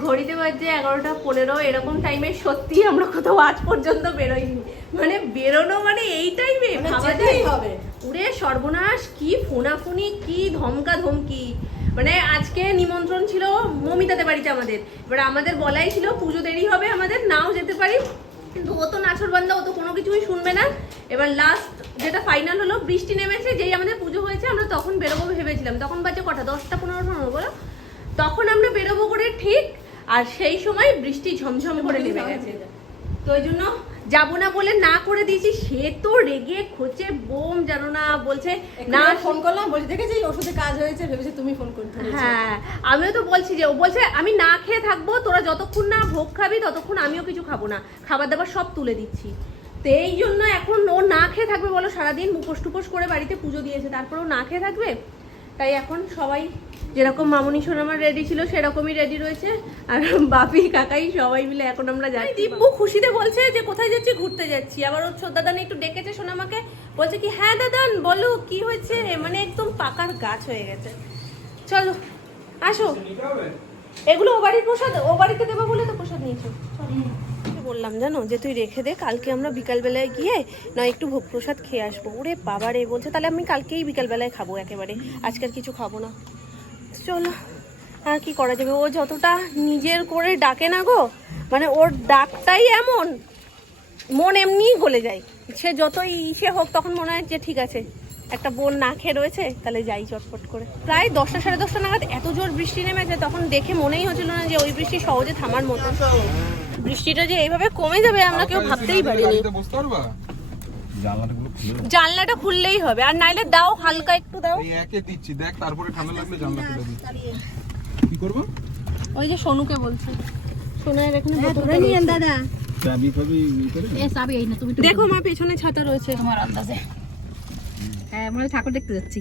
ঘড়িতে বাজছে এগারোটা পনেরো এরকম টাইমে সত্যি আমরা কোথাও আজ পর্যন্ত বেরোইনি। মানে বেরোনো মানে এই টাইমে মানে হবে। উড়ে সর্বনাশ কি ফোনাফুনি কি ধমকা ধমকি। মানে আজকে নিমন্ত্রণ ছিল মমিতাদের বাড়িতে আমাদের। এবার আমাদের বলাই ছিল পুজো দেরি হবে আমাদের নাও যেতে পারি। কিন্তু ও তো নাছর ও তো কোনো কিছুই শুনবে না। এবার লাস্ট যেটা ফাইনাল হলো বৃষ্টি নেমেছে যেই আমাদের পুজো হয়েছে আমরা তখন বেরোবো ভেবেছিলাম। তখন বাজে কটা? দশটা পনেরো পনেরো বলো? তখন আমরা বেরোবো করে ঠিক আর সেই সময় বৃষ্টি ঝমঝম করে নেমে গেছে। তো ওই জন্য যাব না বলে না করে দিয়েছি সে তো রেগে খোঁচে বোম জানো না বলছে না ফোন করলাম বলছি দেখেছি ওষুধে কাজ হয়েছে ভেবেছি তুমি ফোন করতে হ্যাঁ আমিও তো বলছি যে ও বলছে আমি না খেয়ে থাকব তোরা যতক্ষণ না ভোগ খাবি ততক্ষণ আমিও কিছু খাব না খাবার দাবার সব তুলে দিচ্ছি। তো এই জন্য এখন ও না খেয়ে থাকবে বলো সারাদিন মুখোশ টুপোস করে বাড়িতে পুজো দিয়েছে তারপর ও না খেয়ে থাকবে? তাই এখন সবাই যেরকম মামনি সোনামার রেডি ছিল সেরকমই রেডি রয়েছে। আর বাপি কাকাই সবাই মিলে এখন আমরা যাই দিব্যু খুশিতে বলছে যে কোথায় যাচ্ছি? ঘুরতে যাচ্ছি। আবার ওর ছোটদাদান একটু ডেকেছে সোনামাকে। বলছে কি হ্যাঁ দাদান বলো কি হয়েছে? মানে একদম পাকার গাছ হয়ে গেছে। চলো আসো। এগুলো ও বাড়ির প্রসাদ? ও বাড়িতে দেবো বলে তো প্রসাদ নিয়েছো। চলো। বললাম জানো? যে তুই রেখে দে, কালকে আমরা বিকালবেলায় গিয়ে না একটু ভোগ প্রসাদ খেয়ে আসব। ওরে বাবা রে, বলছে, তাহলে আমি কালকেই বিকালবেলায় খাব একেবারে। আজকে আর কিছু খাব না। চলো, আর কি করা যাবে? ও যতটা নিজের করে ডাকে না গো মানে ওর ডাকটাই এমন, মন এমনিই গলে যায়। সে যতই ইসে হোক, তখন মনে হয় যে ঠিক আছে, একটা বোন না খেয়ে রয়েছে, তাহলে যাই চটপট করে। প্রায় দশটা, সাড়ে দশটা নাগাদ এত জোর বৃষ্টি নেমেছে, তখন দেখে মনেই হচ্ছিল না যে ওই বৃষ্টি সহজে থামার মতো। বৃষ্টিটা যে এইভাবে কমে যাবে আমরা কেউ ভাবতেই পারিনি। জানলাটা খুললেই হবে আর নাইলে দাও হালকা একটু দাও। একে দিচ্ছি দেখ তারপরে ঠান্ডা লাগলে জানলা খুলে দিচ্ছি কি করব? ওই যে সোনুকে বলছে। সোনার এখানে হ্যাঁ, বোতলটা রয়েছে। দাদা। চাবি ফাবি ই করে এ চাবি এই না তুমি দেখো মা পেছনে ছাতা রয়েছে। তোমার আন্দাজে। হ্যাঁ মনে হয় ঠাকুর দেখতে যাচ্ছি।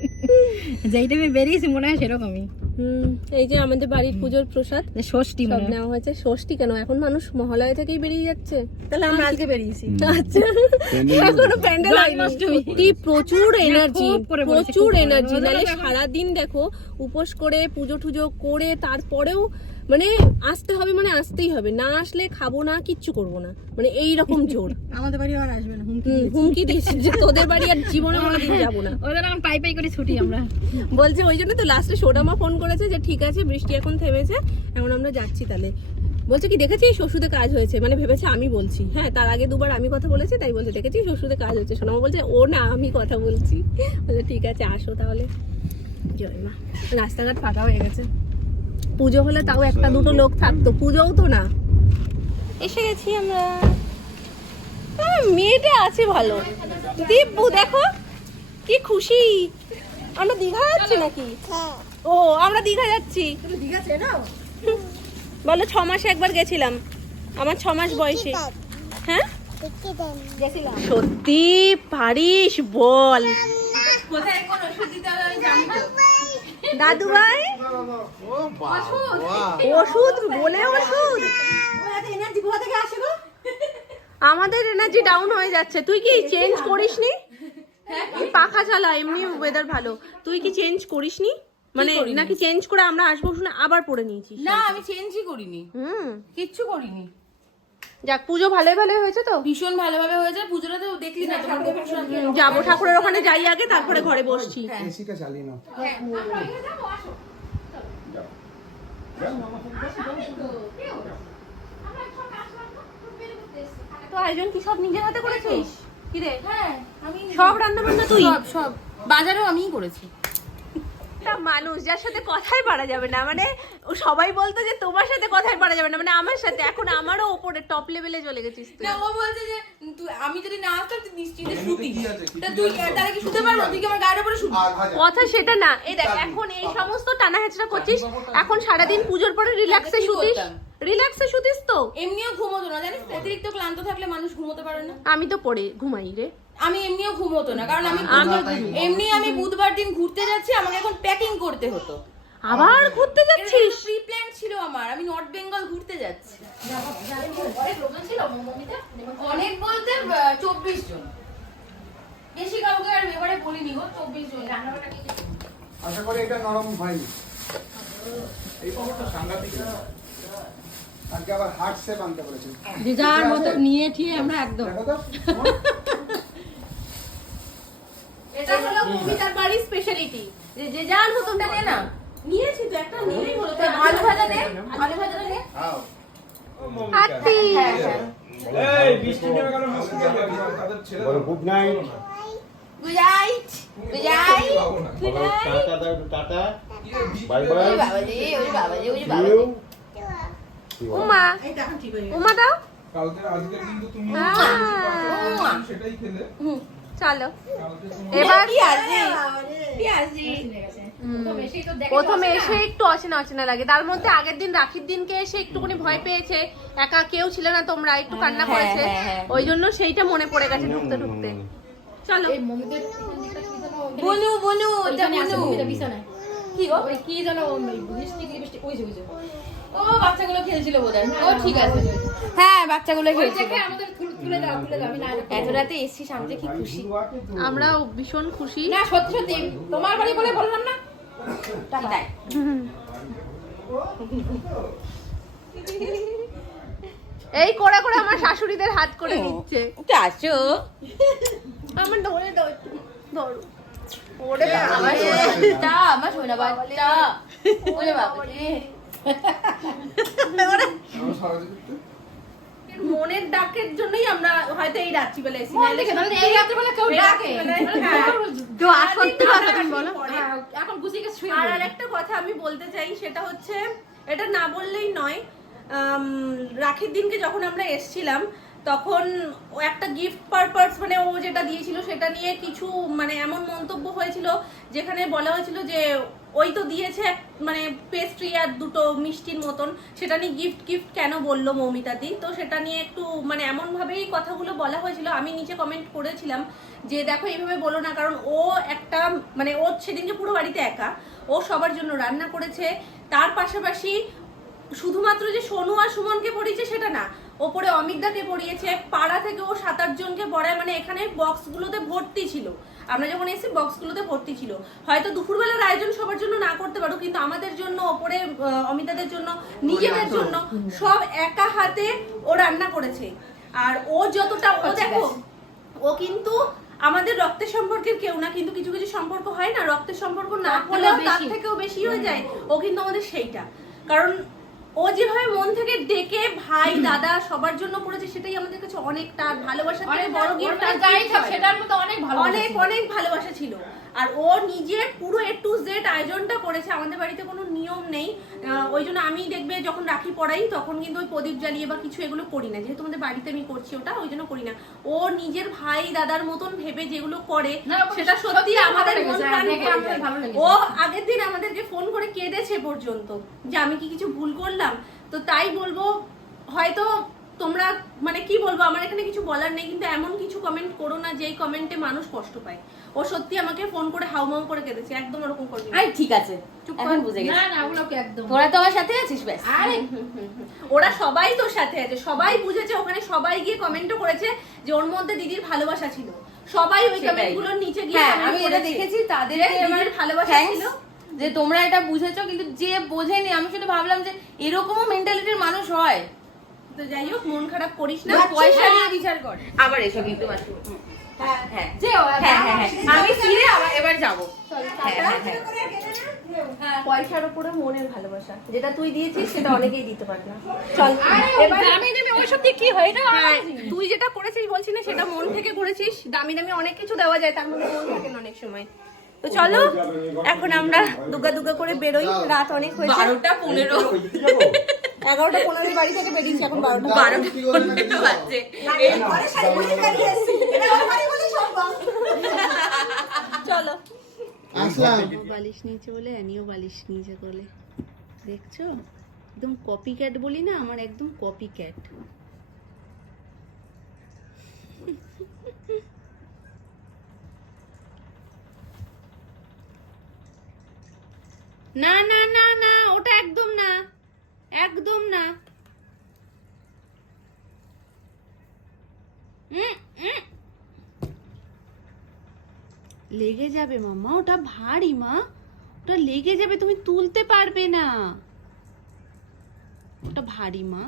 যেই টাইমে বেরিয়েছি মনে হয় সেরকমই। এই যে আমাদের বাড়ির পুজোর প্রসাদ ষষ্ঠী সব নেওয়া হয়েছে। ষষ্ঠী কেন? এখন মানুষ মহালয়া থেকেই বেরিয়ে যাচ্ছে। তাহলে আমরা আজকে বেরিয়েছি। আচ্ছা। এখনও প্যান্ডেল হয়নি। সত্যি প্রচুর এনার্জি বলেছে, প্রচুর এনার্জি রোজা নাহলে সারাদিন দেখো উপোস করে পুজো টুজো করে তারপরেও মানে আসতে হবে মানে আসতেই হবে। না আসলে খাব না কিচ্ছু করব না। মানে এই রকম জোর। আমাদের বাড়ি আর আসবে না হুমকি হুম, হুমকি দিয়েছি যে তোদের বাড়ি আর জীবনে কোনোদিন যাব না। ওদের এখন পাই পাই করে ছুটি আমরা। বলছে ওই জন্য তো লাস্টে সোডামা ফোন করেছে যে ঠিক আছে বৃষ্টি এখন থেমেছে এখন আমরা যাচ্ছি তাহলে। বলছে কি দেখেছিস ওষুধে কাজ হয়েছে। মানে ভেবেছে আমি বলছি। হ্যাঁ তার আগে দুবার আমি কথা বলেছি তাই বলছে দেখেছিস ওষুধে কাজ হয়েছে। সোনামা বলছে ও না আমি কথা বলছি। বলছে ঠিক আছে আসো তাহলে। জয় মা। রাস্তাঘাট ফাঁকা হয়ে গেছে। পুজো হলে তাও একটা দুটো লোক থাকতো। পুজোও তো না। এসে গেছি আমরা। হ্যাঁ, মেয়েটা আছে ভালো। দিব্যু দেখো কি খুশি। আমরা দীঘা যাচ্ছি নাকি? ও আমরা দীঘা যাচ্ছি। ঠিক আছে না বলো ছ মাসে একবার গেছিলাম। আমার ছ মাস বয়সে। হ্যাঁ? সত্যি পারিস বল। দাদু ভাই ওষুধ বলে ওষুধ? আমাদের এনার্জি ডাউন হয়ে যাচ্ছে। তুই কি চেঞ্জ করিসনি? এই পাখা চালা এমনি ওয়েদার ভালো। তুই কি চেঞ্জ করিসনি? মানে নাকি চেঞ্জ করে আমরা আসব শুনে আবার পরে নিয়েছিস? না আমি চেঞ্জই করিনি। হুম। কিচ্ছু করিনি। যাক পুজো ভালোই ভালোই হয়েছে তো? ভীষণ ভালোভাবে হয়েছে পুজোটা তো দেখলি না তোমার যাব ঠাকুরের ওখানে যাই আগে তারপরে ঘরে বসছি। চালিয়ে নাও। তো আয়োজন কি সব নিজের হাতে করেছিস? কি রে হ্যাঁ আমি সব রান্না বান্না তুই? সব সব। বাজারেও আমিই করেছি। একটা মানুষ যার সাথে কথাই পারা যাবে না। মানে ও সবাই বলতো যে তোমার সাথে কথাই পারা যাবে না মানে আমার সাথে। এখন আমারও ওপরে টপ লেভেলে চলে গেছিস তুই। না ও বলছে যে তুই আমি যদি না আসতাম তুই নিশ্চিন্তে শুতি তা তুই তাহলে কি শুতে পারব? তুই কি আমার গায়ের উপরে শুবি? কথা সেটা না। এই দেখ এখন এই সমস্ত টানা হেঁচড়া করছিস এখন সারাদিন পুজোর পরে রিল্যাক্সে শুতিস। রিল্যাক্সে শুতিস তো। এমনিও ঘুমোতো না জানিস? অতিরিক্ত ক্লান্ত থাকলে মানুষ ঘুমোতে পারে না। আমি তো পড়ে ঘুমাই রে। আমি এমনিও ঘুমোতো না কারণ আমি আমি এমনি আমি বুধবার দিন ঘুরতে যাচ্ছি আমাকে এখন প্যাকিং করতে হতো। আবার ঘুরতে যাচ্ছিস? প্রি প্ল্যান ছিল আমার আমি নর্থ বেঙ্গল ঘুরতে যাচ্ছি। অনেক বলতে চব্বিশ জন। বেশি কাউকে আর এবারে বলিনি গো চব্বিশ জন। আশা করি এটা নরম হয়নি। এই পাপড়টা সাংঘাতিক। আজকে আবার হার্ট শেপ আনতে বলেছে। যে যার মতো নিয়ে ঠিয়ে আমরা একদম দেখো তো এটা হলো বাড়ির স্পেশালিটি যে যে যার মতনটা নে না। নিয়েছি তো একটা নিলেই হলো। তো আলু ভাজা নে আলু ভাজা নে খাও। হ্যাঁ হ্যাঁ। এই বৃষ্টি নেমে গেল বৃষ্টি তাদের ছেড়ে good night good night good night good night tata দাও টাটা। কি বাই ওই বাবা রে ওই বাবা রে ওই বাবা you. উমা উমা দাও। কালকে আজকে কিন্তু তুমি সেটাই খেলে। চলো। এবার প্রথমে এসে একটু অচেনা অচেনা লাগে। তার মধ্যে আগের দিন রাখির দিনকে এসে একটুখানি ভয় পেয়েছে। একা কেউ ছিল না তোমরা একটু কান্না হ্যাঁ, করেছে। হ্যাঁ, হ্যাঁ। ওই জন্য সেইটা মনে পড়ে গেছে ঢুকতে ঢুকতে। চলো। বনু বনু কি গো? কি ওই যে ওই যে। ও বাচ্চাগুলো খেলছিল বোধহয়। ও ঠিক আছে। হ্যাঁ বাচ্চাগুলো খেলছিল। আমাদের এত রাতে এসছি সামনে কি খুশি। আমরাও ভীষণ খুশি। না সত্যি সত্যি তোমার বাড়ি বলে বললাম না? তাই। এই করে করে আমার শাশুড়িদের হাত করে দিচ্ছে। চাচু। আমার ধরে ধরো। ওরে আমার সোনা আমার সোনা বাচ্চা। ওরে বাবা রে। মনের ডাকের জন্যই আমরা হয়তো এই রাত্রিবেলা তাহলে এই রাত্রিবেলা কেউ ডাকে হ্যাঁ। তো সত্যি কথা তুমি বলো হ্যাঁ, এখন গুছিয়ে গেছে আর। আরেকটা কথা আমি বলতে চাই সেটা হচ্ছে এটা না বললেই নয় রাখির দিনকে যখন আমরা এসছিলাম তখন একটা গিফট পারপাস মানে ও যেটা দিয়েছিল সেটা নিয়ে কিছু মানে এমন মন্তব্য হয়েছিল যেখানে বলা হয়েছিল যে ওই তো দিয়েছে মানে পেস্ট্রি আর দুটো মিষ্টির মতন। সেটা নিয়ে গিফট গিফট কেন বলল মৌমিতাদি তো সেটা নিয়ে একটু মানে এমনভাবেই কথাগুলো বলা হয়েছিল। আমি নিচে কমেন্ট করেছিলাম যে, দেখো এইভাবে বলো না, কারণ ও একটা মানে ও সেদিনকে পুরো বাড়িতে একা, ও সবার জন্য রান্না করেছে। তার পাশাপাশি শুধুমাত্র যে সোনু আর সুমনকে পড়িয়েছে সেটা না ওপরে অমিতদাকে পড়িয়েছে এক পাড়া থেকে ও সাত আট জনকে পড়ায় মানে এখানে বক্সগুলোতে ভর্তি ছিল। আমরা যখন এসেছি বক্সগুলোতে ভর্তি ছিল হয়তো দুপুরবেলার আয়োজন সবার জন্য না করতে পারো কিন্তু আমাদের জন্য ওপরে অমিতাদের জন্য নিজেদের জন্য সব একা হাতে ও রান্না করেছে। আর ও যতটা ও দেখো ও কিন্তু আমাদের রক্তের সম্পর্কের কেউ না কিন্তু কিছু কিছু সম্পর্ক হয় না রক্তের সম্পর্ক না হলেও তার বেশি। থেকেও বেশি হয়ে যায় ও কিন্তু আমাদের সেইটা। কারণ ও যেভাবে মন থেকে ডেকে ভাই দাদা সবার জন্য করেছে সেটাই আমাদের কাছে অনেকটা ভালোবাসা থেকে বড় গিফট সেটার মধ্যে অনেক ভালো অনেক অনেক ভালোবাসা ছিল। আর ও নিজে পুরো এ টু জেড আয়োজনটা করেছে আমাদের বাড়িতে কোনো নিয়ম নেই। ওই জন্য আমি দেখবে যখন রাখি পড়াই তখন কিন্তু ওই প্রদীপ জ্বালিয়ে বা কিছু এগুলো করি না। যেহেতু আমাদের বাড়িতে আমি করছি ওটা ওই জন্য করি না। ও নিজের ভাই দাদার মতন ভেবে যেগুলো করে সেটা সত্যি আমাদের মন প্রাণ লেগেছে। ও আগের দিন আমাদেরকে ফোন করে কেঁদেছে পর্যন্ত যে আমি কি কিছু ভুল করলাম? তো তাই বলব হয়তো তোমরা মানে কি বলব আমার এখানে কিছু বলার নেই কিন্তু এমন কিছু কমেন্ট করো না যেই কমেন্টে মানুষ কষ্ট পায়। ও সত্যি আমাকে ফোন করে হাউমাউ করে কেঁদেছে একদম ওরকম করবি। আই ঠিক আছে চুপ এখন বুঝে গেছি। না না ওগুলোকে একদম। তোরা তো আমার সাথে আছিস ব্যাস। আরে ওরা সবাই তোর সাথে আছে সবাই বুঝেছে ওখানে সবাই গিয়ে কমেন্টও করেছে যে ওর মধ্যে দিদির ভালোবাসা ছিল। সবাই ওই সেটাই। কমেন্টগুলোর নিচে গিয়ে হ্যাঁ আমি এটা দেখেছি তাদের আমার ভালোবাসা ছিল। যে তোমরা এটা বুঝেছ কিন্তু যে বোঝেনি আমি শুধু ভাবলাম যে এরকমও মেন্টালিটির মানুষ হয়। তো যাই হোক মন খারাপ করিস না পয়সা দিয়ে বিচার কর। আবার এসো কিন্তু মাত্র। হ্যাঁ হ্যাঁ। হ্যাঁ আমি ফিরে আবার এবার যাব। পয়সার উপরে মনের ভালোবাসা। যেটা তুই দিয়েছিস সেটা অনেকেই দিতে পারে না। চল দামি দামি ওইসব দিয়ে কি হয় তুই যেটা করেছিস বলছি না সেটা মন থেকে করেছিস। দামি দামি অনেক কিছু দেওয়া যায় তার মধ্যে মন থাকে না অনেক সময়। তো চলো এখন আমরা দুগা দুগা করে বেরোই। রাত অনেক হয়েছে। বারোটা পনেরো। এগারোটা পনেরো বাড়ি থেকে বেরিয়েছি এখন বারোটা। বারোটা পনেরো বাজছে চলো। আসলাম। বালিশ নিয়েছে বলে অ্যানিও বালিশ নিয়েছে বলে দেখছ? একদম কপি ক্যাট বলি না আমার একদম কপি ক্যাট না না একদম না। লেগে যাবে মাম্মা, ওটা ভারী মা। ওটা লেগে যাবে, তুমি তুলতে পারবে না। ওটা ভারী মা।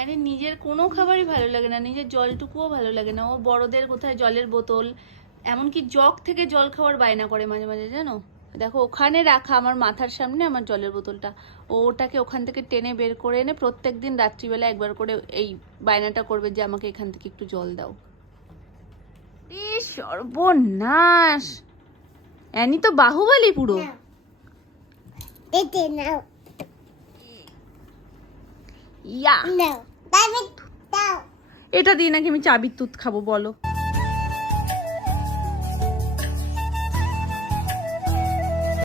আরে, নিজের কোনো খাবারই ভালো লাগে না, নিজের জলটুকুও ভালো লাগে না। ও বড়দের কোথায় জলের বোতল? এমনকি জগ থেকে জল খাওয়ার বায়না করে মাঝে মাঝে, জানো? দেখো ওখানে রাখা আমার মাথার সামনে আমার জলের বোতলটা। ও ওটাকে ওখান থেকে টেনে বের করে এনে প্রত্যেক দিন রাত্রিবেলা একবার করে এই বায়নাটা করবে যে আমাকে এখান থেকে একটু জল দাও। সর্বনাশ! অ্যানি তো বাহুবলী পুরো। ইয়া! এটা দিয়ে নাকি আমি চাবির তুত খাব বলো।